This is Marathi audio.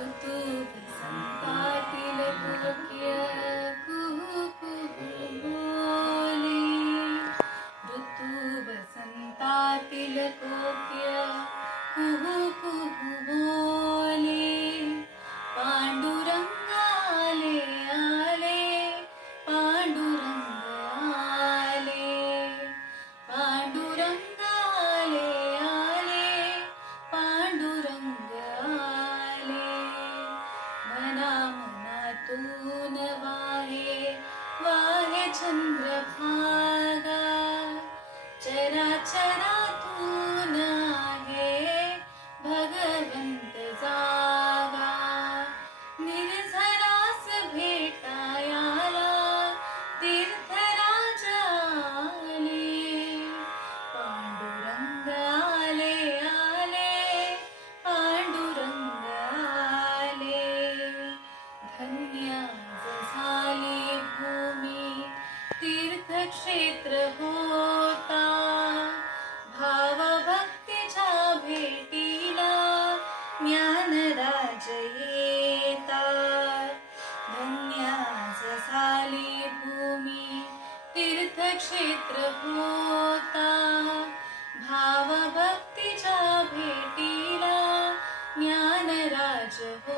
ऋतू वसंतातील कोकिळ कुहू कुहू बोले. ऋतू वसंतातील कोकिळ कुहू कुहू बोले. पांडुरंग आले आले, पांडुरंग आले. पांडुरंग आले आले, पांडुरंग आले. मना मनातून वाहे वाहे चंद्रभागा. चराचरातून आहे भगवंत जागा. निर्झरास भेटायाला तीर्थराज आले. पांडुरंग आले आले, पांडुरंग आले. धन्य झाली भूमी तीर्थक्षेत्र होता. भावभक्तीच्या भेटीला ज्ञानराज येता. धन्य झाली भूमी तीर्थक्षेत्र होता. भावभक्तीच्या भेटीला ज्ञानराज होता.